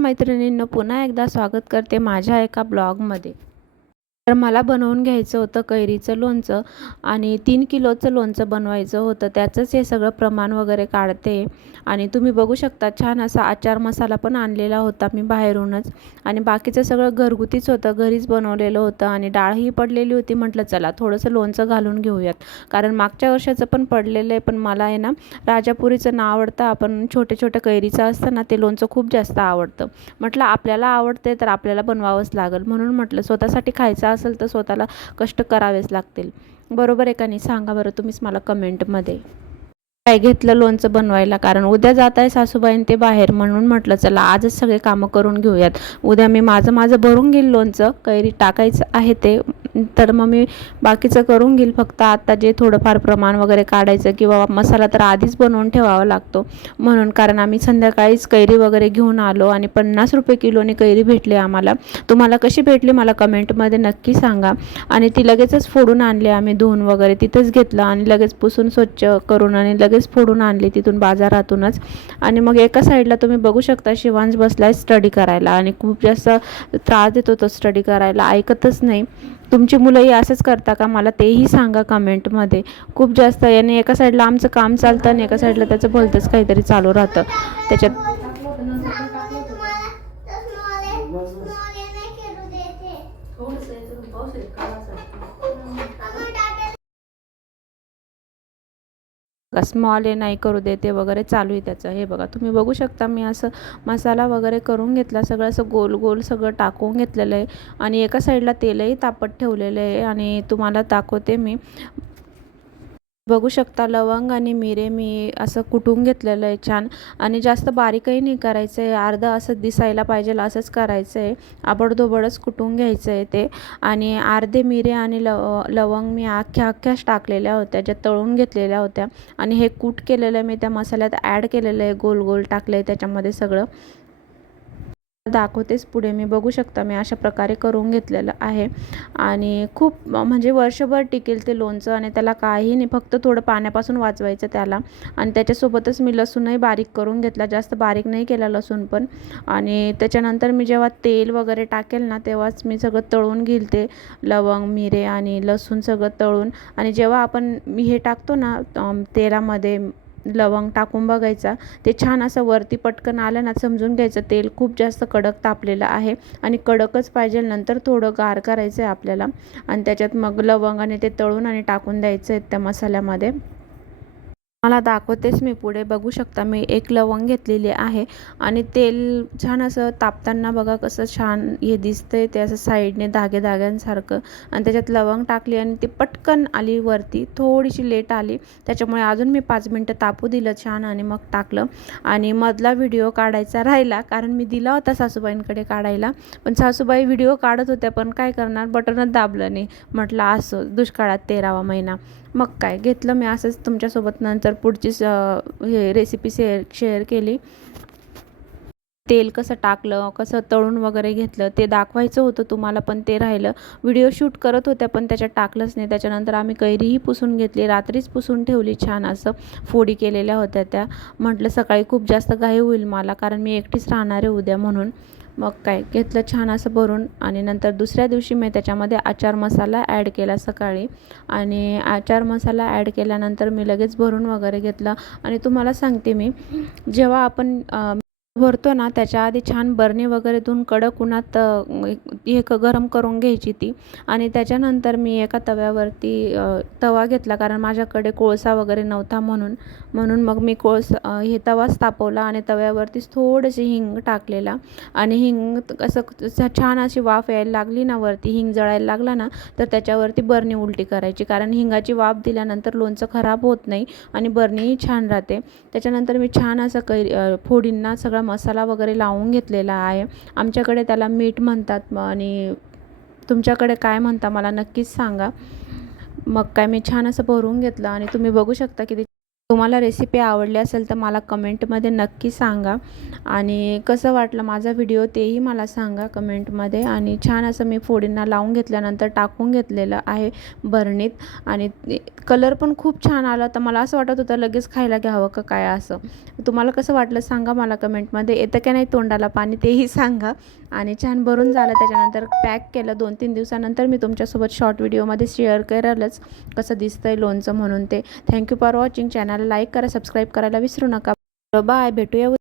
मैत्रिणींनो, पुन्हा एकदा स्वागत करते माझ्या एका ब्लॉगमध्ये। तर मला बनवून घ्यायचं होतं कैरीचं लोणचं आणि 3 किलोचं लोणचं बनवायचं होतं। त्याचंच हे सगळं प्रमाण वगैरे काढते आणि तुम्ही बघू शकता छान असा आचार मसाला पण आणलेला होता मी बाहेरूनच आणि बाकीचं सगळं घरगुतीच होतं, घरीच बनवलेलं होतं आणि डाळही पडलेली होती। म्हटलं चला थोडंसं लोणचं घालून घेऊयात, कारण मागच्या वर्षाचं पण पडलेलं आहे, पण मला आहे ना राजापुरीचं ना आवडतं, आपण छोटे-छोटे कैरीचं असतं ना ते लोणचं खूप जास्त आवडतं। म्हटलं आपल्याला आवडते तर आपल्याला बनवावंच लागेल, म्हणून म्हटलं स्वतःसाठी खायचं असेल तर स्वतःला कष्ट करावेच लागतील। बरोबर आहे का नाही सांगा बरं तुम्हीच मला कमेंटमध्ये। काय घेतलं लोणचं बनवायला, कारण उद्या जात आहे सासूबाईं ते बाहेर, म्हणून म्हटलं चला आजच सगळे कामं करून घेऊयात। उद्या मी माझं भरून घेईल लोणचं, कैरी टाकायचं आहे ते, तर मग मी बाकीचं करून घेईल। फक्त आता जे थोडंफार प्रमाण वगैरे काढायचं किंवा मसाला तर आधीच बनवून ठेवावा लागतो म्हणून, कारण आम्ही संध्याकाळीच कैरी वगैरे घेऊन आलो आणि 50 रुपये किलोने कैरी भेटली आम्हाला। तुम्हाला कशी भेटली मला कमेंटमध्ये नक्की सांगा। आणि ती लगेचच फोडून आणली आम्ही, धुवून वगैरे तिथंच घेतलं आणि लगेच पुसून स्वच्छ करून आणि लगेच फोडून आणली तिथून बाजारातूनच। आणि मग एका साईडला तुम्ही बघू शकता शिवांश बसलाय स्टडी करायला आणि खूप जास्त त्रास देतो तो स्टडी करायला, ऐकतच नाही। तुमची मुलंही असंच करता का मला तेही सांगा कमेंटमध्ये। खूप जास्त याने एका साईडला आमचं काम चालतं आणि एका साईडला त्याचं भलतंच काहीतरी चालू राहतं त्याच्यात। स्मॉल ए नाही करू देते वगैरे चालू आहे त्याचं। हे बघा तुम्ही बघू शकता मी असं मसाला वगैरे करून घेतला, सगळं असं गोल गोल सगळं टाकून घेतलेलं आहे आणि एका साईडला तेलही तापत ठेवलेलं आहे आणि तुम्हाला दाखवते मी। बघू शकता लवंग आणि मिरे मी असं कुटून घेतलेलं आहे छान, आणि जास्त बारीकही नाही करायचं आहे, अर्धं असं दिसायला पाहिजे असंच करायचं आहे, आबडधोबडच कुटून घ्यायचं आहे ते। आणि अर्धे मिरे आणि लवंग मी अख्ख्याच टाकलेल्या होत्या, ज्या तळून घेतलेल्या होत्या आणि हे कूट केलेलं आहे मी त्या मसाल्यात ॲड केलेलं आहे, गोल गोल टाकलं आहे त्याच्यामध्ये सगळं। दाखवतेच पुढे मी, बघू शकता मी अशा प्रकारे करून घेतलेलं आहे आणि खूप म्हणजे वर्षभर टिकेल ते लोणचं आणि त्याला काही नाही, फक्त थोडं पाण्यापासून वाचवायचं त्याला। आणि त्याच्यासोबतच मी लसूणही बारीक करून घेतला, जास्त बारीक नाही केला लसूण पण। आणि त्याच्यानंतर मी जेव्हा तेल वगैरे टाकेल ना तेव्हाच मी सगळं तळून घेईल ते लवंग मिरे आणि लसूण सगळं तळून। आणि जेव्हा आपण हे टाकतो ना तेलामध्ये लवंग टाकून बघायचा, ते छान असं वरती पटकन आलं ना समजून घ्यायचं तेल खूप जास्त कडक तापलेलं आहे आणि कडकच पाहिजे, नंतर थोडं गार करायचं आहे आपल्याला आणि त्याच्यात मग लवंग आणि ते तळून आणि टाकून द्यायचं आहे त्या मसाल्यामध्ये। मला दाखवतेच मी पुढे, बघू शकता मी एक लवंग घेतलेली आहे आणि तेल छान असं तापताना बघा कसं छान हे दिसतंय ते असं साईडने धाग्यांसारखं, आणि त्याच्यात लवंग टाकली आणि ती पटकन आली वरती, थोडीशी लेट आली त्याच्यामुळे अजून मी 5 मिनटं तापू दिलं छान आणि मग टाकलं। आणि मधला व्हिडिओ काढायचा राहिला, कारण मी दिला होता सासूबाईंकडे काढायला, पण सासूबाई व्हिडिओ काढत होत्या पण काय करणार, बटनच दाबलं नाही। म्हटलं असं दुष्काळात 13वा महिना, मग काय घेतलं मी असंच तुमच्यासोबत नंतर पुढची हे रेसिपी शेअर केली। तेल कसं टाकलं, कसं तळून वगैरे घेतलं ते दाखवायचं होतं तुम्हाला, पण ते राहिलं। व्हिडिओ शूट करत होत्या पण त्याच्यात टाकलंच नाही। त्याच्यानंतर आम्ही कैरीही पुसून घेतली, रात्रीच पुसून ठेवली छान असं, फोडी केलेल्या होत्या त्या। म्हटलं सकाळी खूप जास्त घाई होईल मला, कारण मी एकटीच राहणार आहे उद्या म्हणून। मग काय घेतलं छान असं भरून आणि नंतर दुसऱ्या दिवशी मी त्याच्यामध्ये आचार मसाला ॲड केला सकाळी, आणि आचार मसाला ॲड केल्यानंतर मी लगेच भरून वगैरे घेतलं। आणि तुम्हाला सांगते मी, जेव्हा आपण भरतो ना त्याच्या आधी छान बरणी वगैरे धुवून कडक उन्हात गरम करून घ्यायची ती, आणि त्याच्यानंतर मी एका तव्यावरती तवा घेतला, कारण माझ्याकडे कोळसा वगैरे नव्हता म्हणून मग मी हे तवाच तापवला आणि तव्यावरतीच थोडीशी हिंग टाकलेला, आणि हिंग असं छान अशी वाफ यायला लागली ना वरती, हिंग जळायला लागला ना तर त्याच्यावरती बरणी उलटी करायची, कारण हिंगाची वाफ दिल्यानंतर लोणचं खराब होत नाही आणि बरणीही छान राहते। त्याच्यानंतर मी छान असं फोडींना सगळा मसाला वगैरे लावून घेतलेला आहे। आमच्याकडे त्याला मीठ म्हणतात आणि तुमच्याकडे काय म्हणता मला नक्कीच सांगा। मग काय मी छान असं भरून घेतलं आणि तुम्ही बघू शकता किती तुम्हाला रेसिपी आवडली असेल तर मला कमेंटमध्ये नक्की सांगा आणि कसं वाटलं माझा व्हिडिओ तेही मला सांगा कमेंटमध्ये। आणि छान असं मी फोडींना लावून घेतल्यानंतर टाकून घेतलेलं आहे बरणीत आणि कलर पण खूप छान आला। तर मला असं वाटत होतं लगेच खायला घ्यावं का काय असं। तुम्हाला कसं वाटलं सांगा मला कमेंटमध्ये। येतं का नाही तोंडाला पाणी तेही सांगा। आणि छान भरून झालं त्याच्यानंतर पॅक केलं। 2-3 दिवसानंतर मी तुमच्यासोबत शॉर्ट व्हिडिओमध्ये शेअर करेलच कसं दिसतंय लोणचं म्हणून ते। Thank you for watching. Channel like करा, सबस्क्राईब करायला विसरू नका। बाय, भेटूया